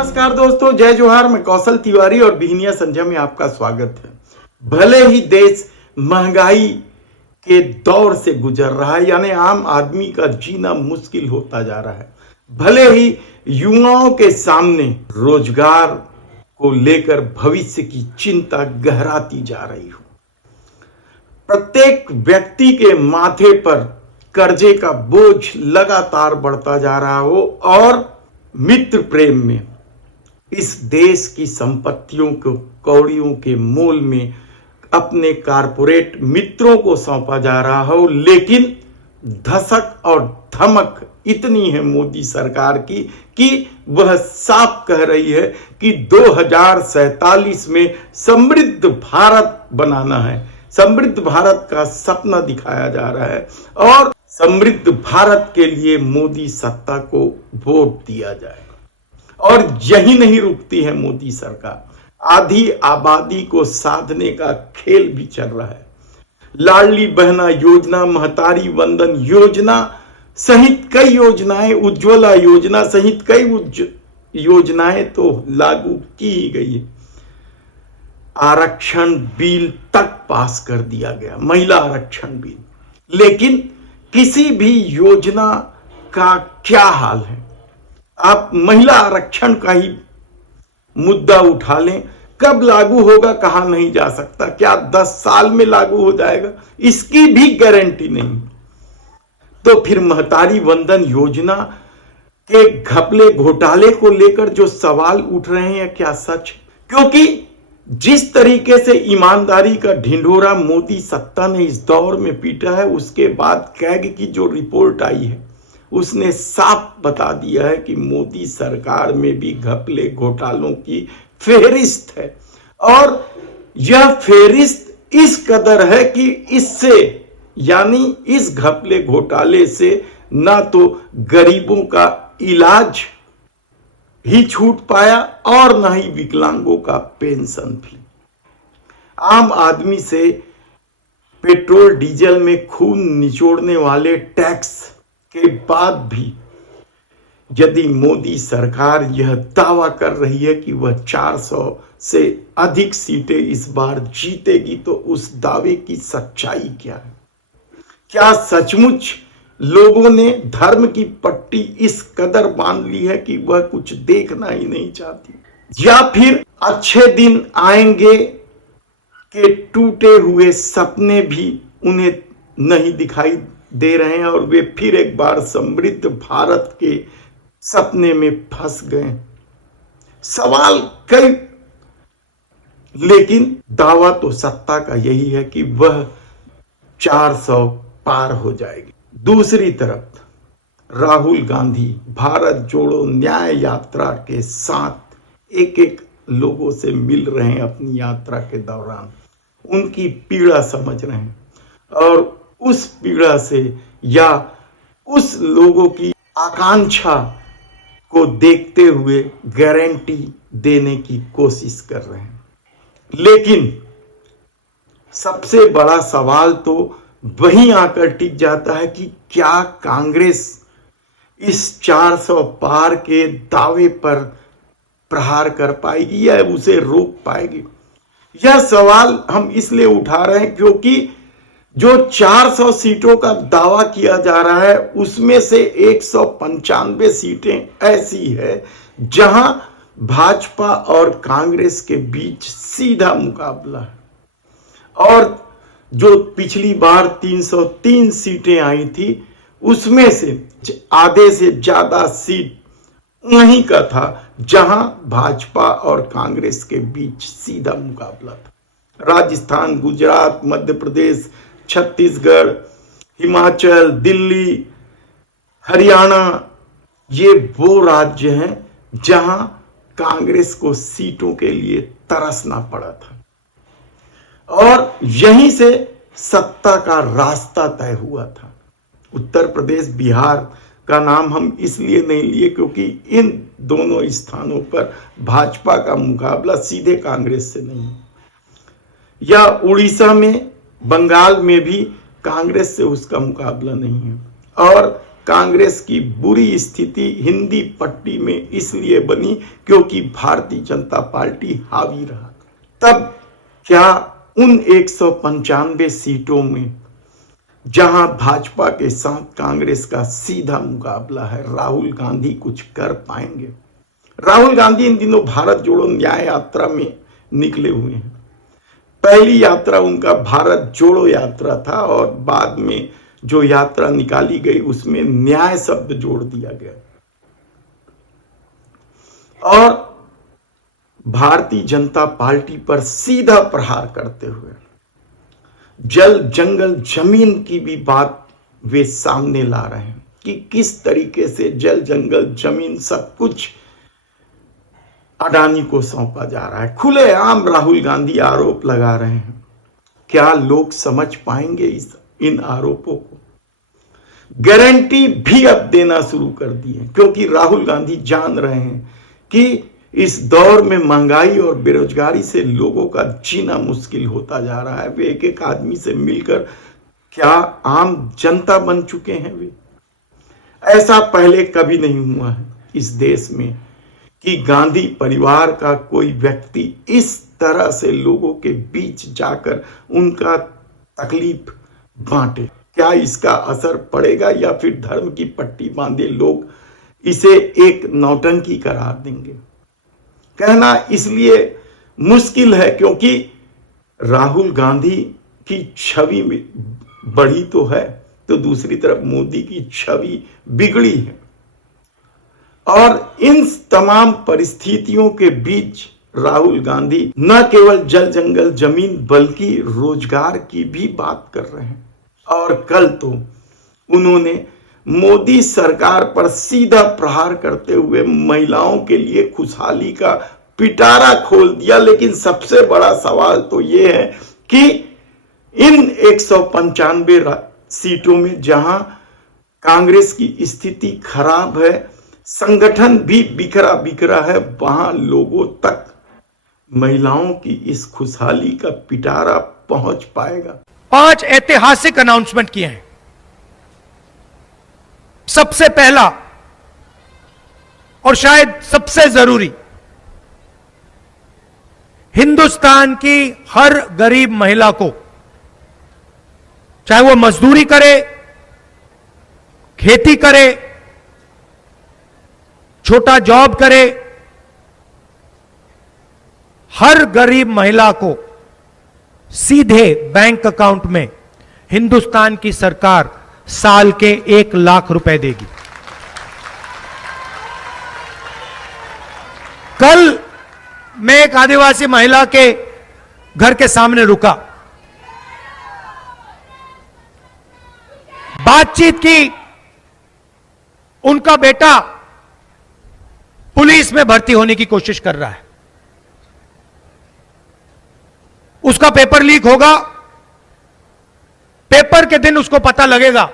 नमस्कार दोस्तों, जय जोहार। मैं कौशल तिवारी और बिहनिया संजय में आपका स्वागत है। भले ही देश महंगाई के दौर से गुजर रहा है, यानी आम आदमी का जीना मुश्किल होता जा रहा है। भले ही युवाओं के सामने रोजगार को लेकर भविष्य की चिंता गहराती जा रही हो, प्रत्येक व्यक्ति के माथे पर कर्जे का बोझ लगातार बढ़ता जा रहा हो और मित्र प्रेम में इस देश की संपत्तियों को कौड़ियों के मोल में अपने कारपोरेट मित्रों को सौंपा जा रहा हो, लेकिन धसक और धमक इतनी है मोदी सरकार की कि वह साफ कह रही है कि 2047 में समृद्ध भारत बनाना है। समृद्ध भारत का सपना दिखाया जा रहा है और समृद्ध भारत के लिए मोदी सत्ता को वोट दिया जाएगा। और यही नहीं रुकती है मोदी सरकार, आधी आबादी को साधने का खेल भी चल रहा है। लाडली बहना योजना, महतारी वंदन योजना सहित कई योजनाएं, उज्ज्वला योजना सहित कई योजनाएं तो लागू की ही गई है। आरक्षण बिल तक पास कर दिया गया, महिला आरक्षण बिल, लेकिन किसी भी योजना का क्या हाल है? आप महिला आरक्षण का ही मुद्दा उठा लें, कब लागू होगा कहा नहीं जा सकता। क्या 10 साल में लागू हो जाएगा? इसकी भी गारंटी नहीं। तो फिर महतारी वंदन योजना के घपले घोटाले को लेकर जो सवाल उठ रहे हैं, क्या सच? क्योंकि जिस तरीके से ईमानदारी का ढिंढोरा मोदी सत्ता ने इस दौर में पीटा है, उसके बाद कैग की जो रिपोर्ट आई है उसने साफ बता दिया है कि मोदी सरकार में भी घपले घोटालों की फेहरिस्त है। और यह फेहरिस्त इस कदर है कि इससे, यानी इस घपले घोटाले से ना तो गरीबों का इलाज ही छूट पाया और ना ही विकलांगों का पेंशन भी। आम आदमी से पेट्रोल डीजल में खून निचोड़ने वाले टैक्स के बाद भी यदि मोदी सरकार यह दावा कर रही है कि वह 400 से अधिक सीटें इस बार जीतेगी, तो उस दावे की सच्चाई क्या है? क्या सचमुच लोगों ने धर्म की पट्टी इस कदर बांध ली है कि वह कुछ देखना ही नहीं चाहती? या फिर अच्छे दिन आएंगे के टूटे हुए सपने भी उन्हें नहीं दिखाई दे रहे हैं और वे फिर एक बार समृद्ध भारत के सपने में फंस गए? सवाल कई, लेकिन दावा तो सत्ता का यही है कि वह 400 पार हो जाएगी। दूसरी तरफ राहुल गांधी भारत जोड़ो न्याय यात्रा के साथ एक एक लोगों से मिल रहे हैं। अपनी यात्रा के दौरान उनकी पीड़ा समझ रहे हैं और उस पीड़ा से या उस लोगों की आकांक्षा को देखते हुए गारंटी देने की कोशिश कर रहे हैं। लेकिन सबसे बड़ा सवाल तो वहीं आकर टिक जाता है कि क्या कांग्रेस इस 400 पार के दावे पर प्रहार कर पाएगी या उसे रोक पाएगी? यह सवाल हम इसलिए उठा रहे हैं क्योंकि जो 400 सीटों का दावा किया जा रहा है उसमें से 195 सीटें ऐसी है जहां भाजपा और कांग्रेस के बीच सीधा मुकाबला है। और जो पिछली बार 303 सीटें आई थी उसमें से आधे से ज्यादा सीट वहीं का था जहां भाजपा और कांग्रेस के बीच सीधा मुकाबला था। राजस्थान, गुजरात, मध्य प्रदेश, छत्तीसगढ़, हिमाचल, दिल्ली, हरियाणा, ये वो राज्य हैं जहां कांग्रेस को सीटों के लिए तरसना पड़ा था और यहीं से सत्ता का रास्ता तय हुआ था। उत्तर प्रदेश, बिहार का नाम हम इसलिए नहीं लिए क्योंकि इन दोनों स्थानों पर भाजपा का मुकाबला सीधे कांग्रेस से नहीं, या उड़ीसा में, बंगाल में भी कांग्रेस से उसका मुकाबला नहीं है। और कांग्रेस की बुरी स्थिति हिंदी पट्टी में इसलिए बनी क्योंकि भारतीय जनता पार्टी हावी रहा। तब क्या उन 195 सीटों में जहां भाजपा के साथ कांग्रेस का सीधा मुकाबला है, राहुल गांधी कुछ कर पाएंगे? राहुल गांधी इन दिनों भारत जोड़ो न्याय यात्रा में निकले हुए हैं। पहली यात्रा उनका भारत जोड़ो यात्रा था और बाद में जो यात्रा निकाली गई उसमें न्याय शब्द जोड़ दिया गया और भारतीय जनता पार्टी पर सीधा प्रहार करते हुए जल जंगल जमीन की भी बात वे सामने ला रहे हैं कि किस तरीके से जल जंगल जमीन सब कुछ अडानी को सौंपा जा रहा है। खुलेआम राहुल गांधी आरोप लगा रहे हैं। क्या लोग समझ पाएंगे इन आरोपों को? गारंटी भी अब देना शुरू कर दी है क्योंकि राहुल गांधी जान रहे हैं कि इस दौर में महंगाई और बेरोजगारी से लोगों का जीना मुश्किल होता जा रहा है। वे एक एक आदमी से मिलकर क्या आम जनता बन चुके हैं। वे ऐसा पहले कभी नहीं हुआ है इस देश में कि गांधी परिवार का कोई व्यक्ति इस तरह से लोगों के बीच जाकर उनका तकलीफ बांटे। क्या इसका असर पड़ेगा या फिर धर्म की पट्टी बांधे लोग इसे एक नौटंकी करार देंगे? कहना इसलिए मुश्किल है क्योंकि राहुल गांधी की छवि बढ़ी तो है तो दूसरी तरफ मोदी की छवि बिगड़ी है और इन तमाम परिस्थितियों के बीच राहुल गांधी न केवल जल जंगल जमीन बल्कि रोजगार की भी बात कर रहे हैं। और कल तो उन्होंने मोदी सरकार पर सीधा प्रहार करते हुए महिलाओं के लिए खुशहाली का पिटारा खोल दिया। लेकिन सबसे बड़ा सवाल तो यह है कि इन 195 सीटों में जहां कांग्रेस की स्थिति खराब है, संगठन भी बिखरा बिखरा है, वहां लोगों तक महिलाओं की इस खुशहाली का पिटारा पहुंच पाएगा। 5 ऐतिहासिक अनाउंसमेंट किए हैं। सबसे पहला और शायद सबसे जरूरी, हिंदुस्तान की हर गरीब महिला को, चाहे वो मजदूरी करे, खेती करे, छोटा जॉब करे, हर गरीब महिला को सीधे बैंक अकाउंट में हिंदुस्तान की सरकार साल के 1 लाख रुपए देगी। कल मैं एक आदिवासी महिला के घर के सामने रुका, बातचीत की। उनका बेटा पुलिस में भर्ती होने की कोशिश कर रहा है, उसका पेपर लीक होगा, पेपर के दिन उसको पता लगेगा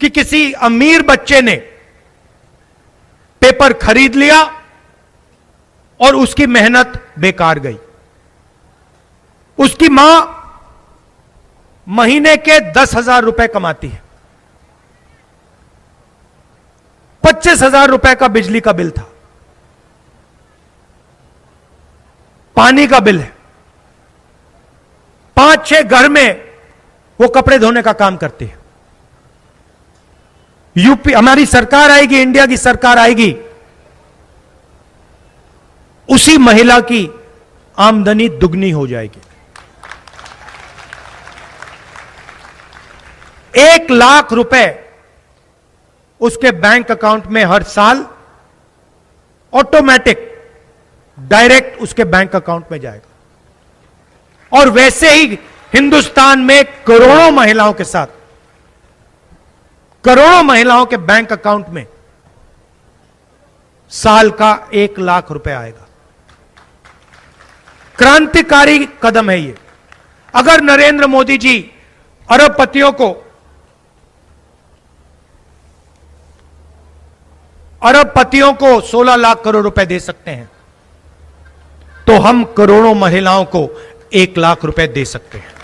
कि किसी अमीर बच्चे ने पेपर खरीद लिया और उसकी मेहनत बेकार गई। उसकी मां महीने के 10,000 रुपए कमाती है, 25,000 रुपए का बिजली का बिल था, पानी का बिल है, 5-6 घर में वो कपड़े धोने का काम करती है। यूपी हमारी सरकार आएगी, इंडिया की सरकार आएगी, उसी महिला की आमदनी दुगनी हो जाएगी। 1 लाख रुपए उसके बैंक अकाउंट में हर साल ऑटोमेटिक डायरेक्ट उसके बैंक अकाउंट में जाएगा। और वैसे ही हिंदुस्तान में करोड़ों महिलाओं के साथ, करोड़ों महिलाओं के बैंक अकाउंट में साल का 1 लाख रुपए आएगा। क्रांतिकारी कदम है ये। अगर नरेंद्र मोदी जी अरबपतियों को 16 लाख करोड़ रुपए दे सकते हैं, तो हम करोड़ों महिलाओं को 1 लाख रुपए दे सकते हैं।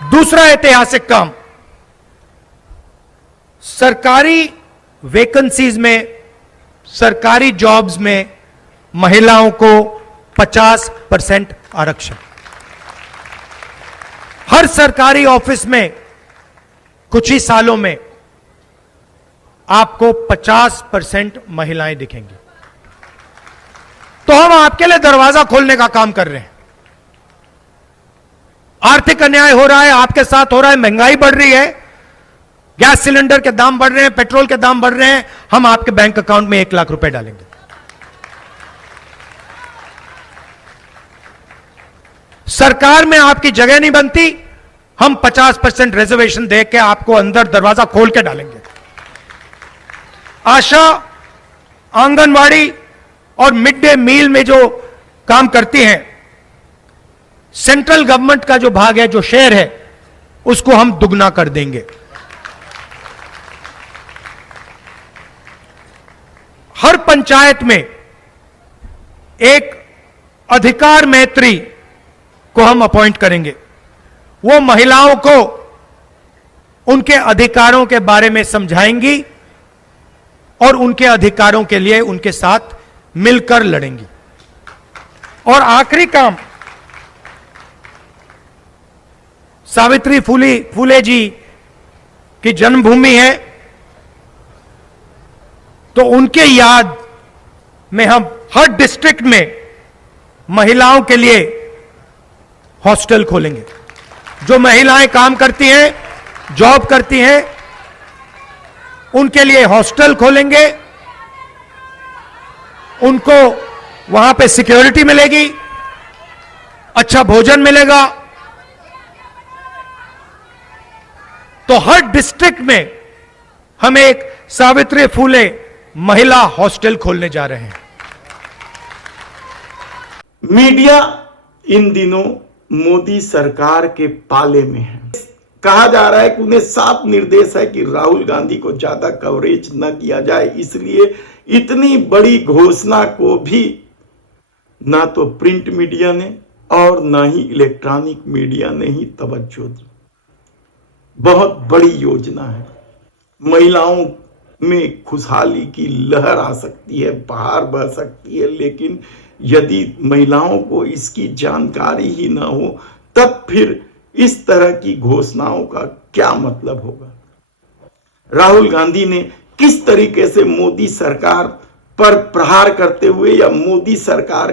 दूसरा ऐतिहासिक काम, सरकारी वैकेंसीज में, सरकारी जॉब्स में महिलाओं को 50% आरक्षण। हर सरकारी ऑफिस में कुछ ही सालों में आपको 50% महिलाएं दिखेंगी। तो हम आपके लिए दरवाजा खोलने का काम कर रहे हैं। आर्थिक अन्याय हो रहा है, आपके साथ हो रहा है, महंगाई बढ़ रही है, गैस सिलेंडर के दाम बढ़ रहे हैं, पेट्रोल के दाम बढ़ रहे हैं, हम आपके बैंक अकाउंट में 1 लाख रुपए डालेंगे। सरकार में आपकी जगह नहीं बनती, हम 50% रिजर्वेशन दे के आपको अंदर दरवाजा खोल के डालेंगे। आशा, आंगनवाड़ी और मिड डे मील में जो काम करती हैं, सेंट्रल गवर्नमेंट का जो भाग है, जो शेयर है, उसको हम दुगना कर देंगे। हर पंचायत में एक अधिकार मैत्री को हम अपॉइंट करेंगे। वो महिलाओं को उनके अधिकारों के बारे में समझाएंगी और उनके अधिकारों के लिए उनके साथ मिलकर लड़ेंगी। और आखिरी काम, सावित्री फुले जी की जन्मभूमि है, तो उनके याद में हम हर डिस्ट्रिक्ट में महिलाओं के लिए हॉस्टल खोलेंगे। जो महिलाएं काम करती हैं, जॉब करती हैं, उनके लिए हॉस्टल खोलेंगे। उनको वहां पे सिक्योरिटी मिलेगी, अच्छा भोजन मिलेगा। तो हर डिस्ट्रिक्ट में हम एक सावित्री फुले महिला हॉस्टल खोलने जा रहे हैं। मीडिया इन दिनों मोदी सरकार के पाले में है। कहा जा रहा है कि उन्हें साफ निर्देश है कि राहुल गांधी को ज्यादा कवरेज न किया जाए, इसलिए इतनी बड़ी घोषणा को भी ना तो प्रिंट मीडिया ने और ना ही इलेक्ट्रॉनिक मीडिया ने ही तवज्जो दी। बहुत बड़ी योजना है, महिलाओं में खुशहाली की लहर आ सकती है, बहार बह सकती है, लेकिन यदि महिलाओं को इसकी जानकारी ही ना हो, तब फिर इस तरह की घोषणाओं का क्या मतलब होगा। राहुल गांधी ने किस तरीके से मोदी सरकार पर प्रहार करते हुए या मोदी सरकार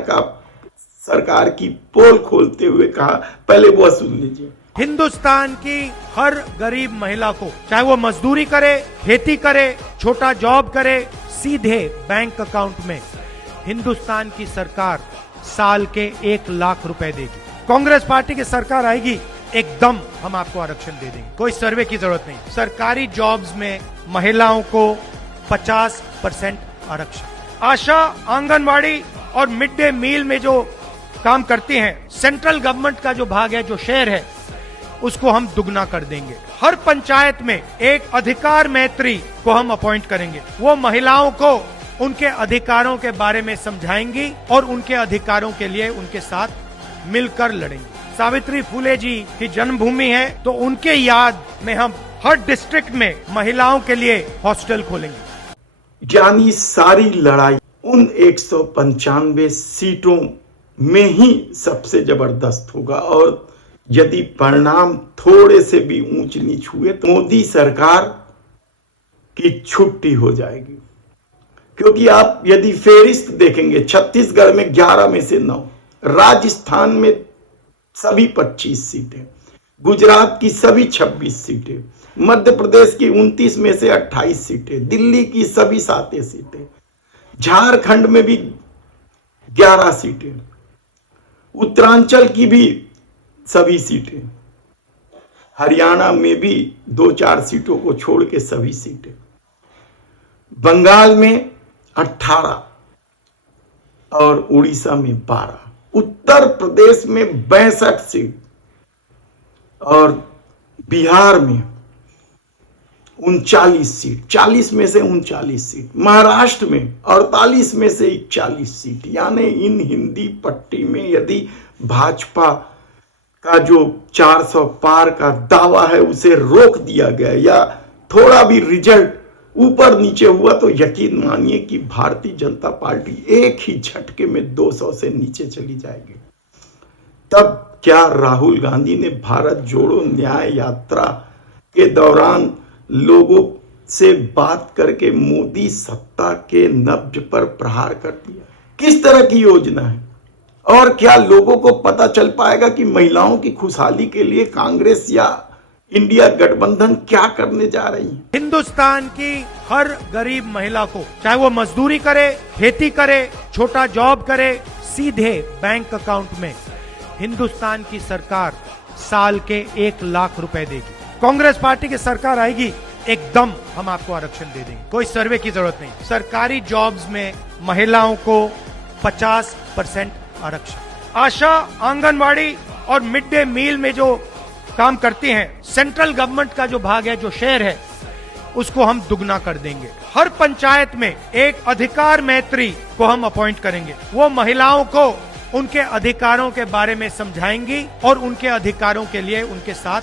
की पोल खोलते हुए कहा, पहले वो सुन लीजिए। हिंदुस्तान की हर गरीब महिला को, चाहे वो मजदूरी करे, खेती करे, छोटा जॉब करे, सीधे बैंक अकाउंट में हिंदुस्तान की सरकार साल के 1 लाख रुपए देगी। कांग्रेस पार्टी की सरकार आएगी, एकदम हम आपको आरक्षण दे देंगे, कोई सर्वे की जरूरत नहीं। सरकारी जॉब्स में महिलाओं को 50% आरक्षण। आशा, आंगनवाड़ी और मिड डे मील में जो काम करती हैं, सेंट्रल गवर्नमेंट का जो भाग है, जो शेयर है, उसको हम दुगना कर देंगे। हर पंचायत में एक अधिकार मैत्री को हम अपॉइंट करेंगे। वो महिलाओं को उनके अधिकारों के बारे में समझाएंगी और उनके अधिकारों के लिए उनके साथ मिलकर लड़ेंगी। सावित्री फुले जी की जन्मभूमि है, तो उनके याद में हम हर डिस्ट्रिक्ट में महिलाओं के लिए हॉस्टल खोलेंगे। यानी सारी लड़ाई उन 195 सीटों में ही सबसे जबरदस्त होगा, और यदि परिणाम थोड़े से भी ऊंच नीच हुए तो मोदी सरकार की छुट्टी हो जाएगी। क्योंकि आप यदि फेरिस्त देखेंगे, छत्तीसगढ़ में 11 में से 9, राजस्थान में सभी 25 सीटें, गुजरात की सभी 26 सीटें, मध्य प्रदेश की 29 में से 28 सीटें, दिल्ली की सभी 7 सीटें, झारखंड में भी 11 सीटें, उत्तरांचल की भी सभी सीटें, हरियाणा में भी 2-4 सीटों को छोड़ के सभी सीटें, बंगाल में 18 और उड़ीसा में 12, उत्तर प्रदेश में 62 सीट और बिहार में 39 सीट, 40 में से 39 सीट, महाराष्ट्र में 48 में से 41 सीट। यानी इन हिंदी पट्टी में यदि भाजपा का जो 400 पार का दावा है उसे रोक दिया गया या थोड़ा भी रिजल्ट ऊपर नीचे हुआ तो यकीन मानिए कि भारतीय जनता पार्टी एक ही झटके में 200 से नीचे चली जाएगी। तब क्या राहुल गांधी ने भारत जोड़ो न्याय यात्रा के दौरान लोगों से बात करके मोदी सत्ता के नब्ज पर प्रहार कर दिया? किस तरह की योजना है? और क्या लोगों को पता चल पाएगा कि महिलाओं की खुशहाली के लिए कांग्रेस या इंडिया गठबंधन क्या करने जा रही है? हिंदुस्तान की हर गरीब महिला को, चाहे वो मजदूरी करे, खेती करे, छोटा जॉब करे, सीधे बैंक अकाउंट में हिंदुस्तान की सरकार साल के 1 लाख रुपए देगी। कांग्रेस पार्टी की सरकार आएगी, एकदम हम आपको आरक्षण दे देंगे, कोई सर्वे की जरूरत नहीं। सरकारी जॉब्स में महिलाओं को 50% आरक्षण। आशा, आंगनवाड़ी और मिड डे मील में जो काम करती हैं, सेंट्रल गवर्नमेंट का जो भाग है, जो शेयर है, उसको हम दुगना कर देंगे। हर पंचायत में एक अधिकार मैत्री को हम अपॉइंट करेंगे। वो महिलाओं को उनके अधिकारों के बारे में समझाएंगी और उनके अधिकारों के लिए उनके साथ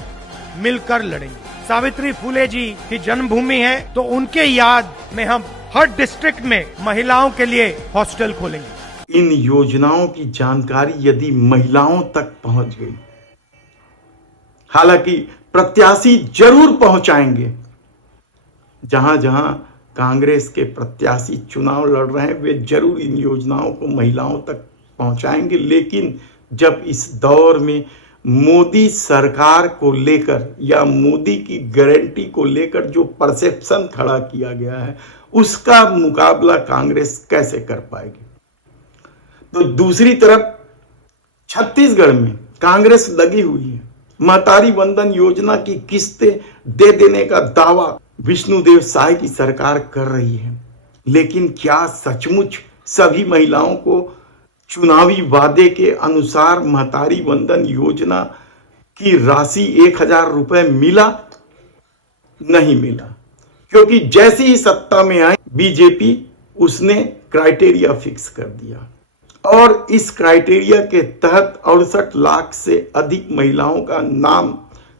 मिलकर लड़ेंगे। सावित्री फुले जी की जन्मभूमि है, तो उनके याद में हम हर डिस्ट्रिक्ट में महिलाओं के लिए हॉस्टल खोलेंगे। इन योजनाओं की जानकारी यदि महिलाओं तक पहुंच गई, हालांकि प्रत्याशी जरूर पहुंचाएंगे, जहां जहां कांग्रेस के प्रत्याशी चुनाव लड़ रहे हैं वे जरूर इन योजनाओं को महिलाओं तक पहुंचाएंगे। लेकिन जब इस दौर में मोदी सरकार को लेकर या मोदी की गारंटी को लेकर जो परसेप्शन खड़ा किया गया है, उसका मुकाबला कांग्रेस कैसे कर पाएगी? तो दूसरी तरफ छत्तीसगढ़ में कांग्रेस लगी हुई है। महतारी वंदन योजना की किस्तें दे देने का दावा विष्णुदेव साय की सरकार कर रही है, लेकिन क्या सचमुच सभी महिलाओं को चुनावी वादे के अनुसार महतारी वंदन योजना की राशि 1000 रुपए मिला? नहीं मिला, क्योंकि जैसे ही सत्ता में आई बीजेपी, उसने क्राइटेरिया फिक्स कर दिया और इस क्राइटेरिया के तहत 68 लाख से अधिक महिलाओं का नाम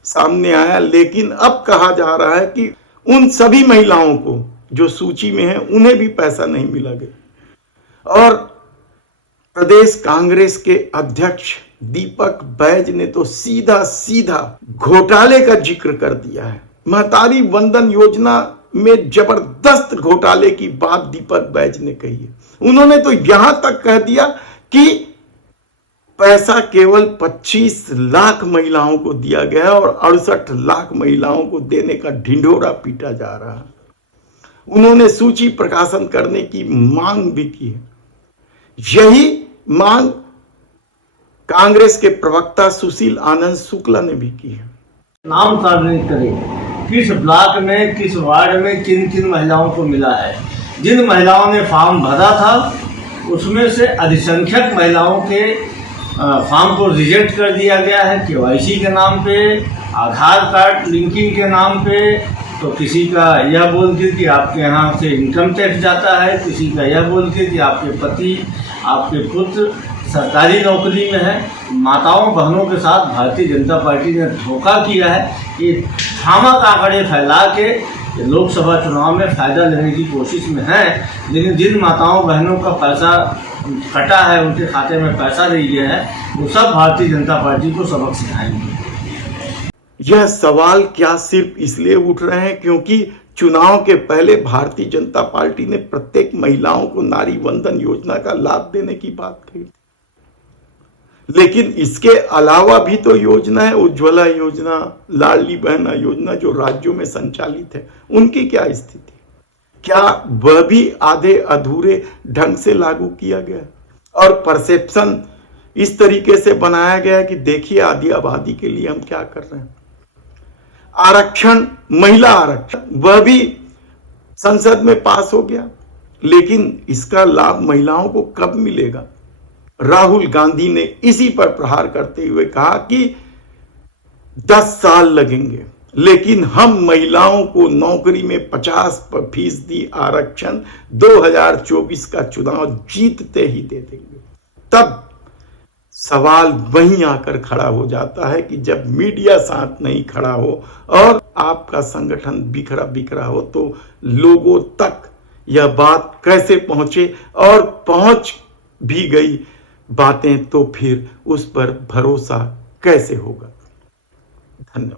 सामने आया। लेकिन अब कहा जा रहा है कि उन सभी महिलाओं को जो सूची में है उन्हें भी पैसा नहीं मिला गया। और प्रदेश कांग्रेस के अध्यक्ष दीपक बैज ने तो सीधा सीधा घोटाले का जिक्र कर दिया है। महतारी वंदन योजना में जबरदस्त घोटाले की बात दीपक बैज ने कही है। उन्होंने तो यहां तक कह दिया कि पैसा केवल 25 लाख महिलाओं को दिया गया और 68 लाख महिलाओं को देने का ढिंढोरा पीटा जा रहा है। उन्होंने सूची प्रकाशन करने की मांग भी की है। यही मांग कांग्रेस के प्रवक्ता सुशील आनंद शुक्ला ने भी की है। नाम सार्वजनिक करें किस ब्लॉक में, किस वार्ड में किन किन महिलाओं को मिला है। जिन महिलाओं ने फॉर्म भरा था उसमें से अधिसंख्यक महिलाओं के फॉर्म को रिजेक्ट कर दिया गया है केवाईसी के नाम पे, आधार कार्ड लिंकिंग के नाम पे। तो किसी का यह बोल के कि आपके यहाँ से इनकम टैक्स जाता है, किसी का यह बोल के कि आपके पति, आपके पुत्र सरकारी नौकरी में है। माताओं बहनों के साथ भारतीय जनता पार्टी ने धोखा किया है। ये भ्रामक आंकड़े फैला के लोकसभा चुनाव में फायदा लेने की कोशिश में है, लेकिन जिन माताओं बहनों का पैसा कटा है, उनके खाते में पैसा नहीं गया है, वो सब भारतीय जनता पार्टी को सबक सिखाएंगे। यह सवाल क्या सिर्फ इसलिए उठ रहे हैं क्योंकि चुनाव के पहले भारतीय जनता पार्टी ने प्रत्येक महिलाओं को नारी वंदन योजना का लाभ देने की बात कही, लेकिन इसके अलावा भी तो योजना है, उज्ज्वला योजना, लाडली बहना योजना जो राज्यों में संचालित है, उनकी क्या स्थिति? क्या वह भी आधे अधूरे ढंग से लागू किया गया? और परसेप्शन इस तरीके से बनाया गया कि देखिए आधी आबादी के लिए हम क्या कर रहे हैं। आरक्षण, महिला आरक्षण, वह भी संसद में पास हो गया, लेकिन इसका लाभ महिलाओं को कब मिलेगा? राहुल गांधी ने इसी पर प्रहार करते हुए कहा कि 10 साल लगेंगे, लेकिन हम महिलाओं को नौकरी में 50% आरक्षण 2024 का चुनाव जीतते ही दे देंगे। तब सवाल वहीं आकर खड़ा हो जाता है कि जब मीडिया साथ नहीं खड़ा हो और आपका संगठन बिखरा बिखरा हो तो लोगों तक यह बात कैसे पहुंचे, और पहुंच भी गई बातें तो फिर उस पर भरोसा कैसे होगा। धन्यवाद।